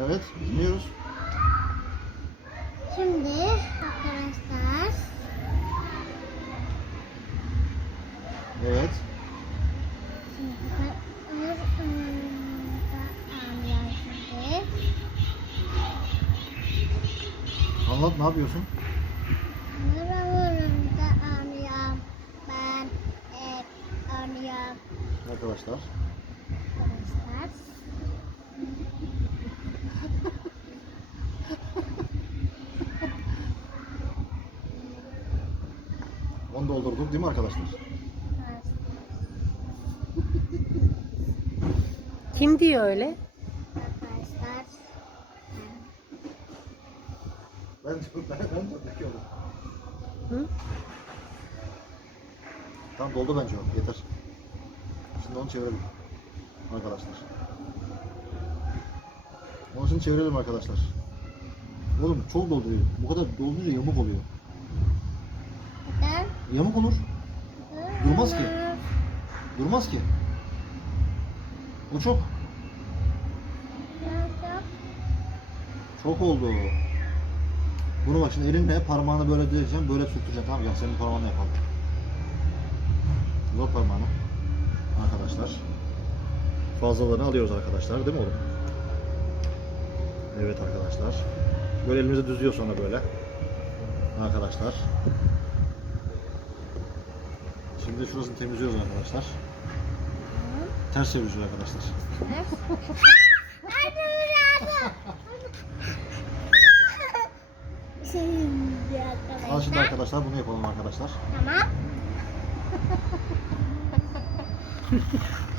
Evet, dinliyoruz. Şimdi arkadaşlar Evet. şimdi. Anlat, ne yapıyorsun? Arkadaşlar. Onu doldurduk değil mi arkadaşlar? Kim diyor öyle? Arkadaşlar. Ben ben, ben de döküyorum. Hı? Tamam doldu bence o. Yeter. Şimdi onu çevirelim. Arkadaşlar. Onu şimdi çevirelim arkadaşlar. Oğlum çok dolduruyor. Bu kadar doldurunca yamuk oluyor. Yamuk olur. Durmaz ki. Durmaz ki. O çok. Çok oldu. Bunu bak şimdi elinle parmağını böyle diyeceğim, böyle sürteceksin tamam? Ya senin parmağını yapalım. Zor parmağını. Arkadaşlar. Fazlalarını alıyoruz arkadaşlar değil mi oğlum? Evet arkadaşlar. Böyle elimizi düzüyor sonra böyle. Arkadaşlar. Şimdi şurasını temizliyoruz arkadaşlar. Ters çeviriyoruz arkadaşlar. Şimdi Al şimdi arkadaşlar bunu yapalım arkadaşlar. Tamam.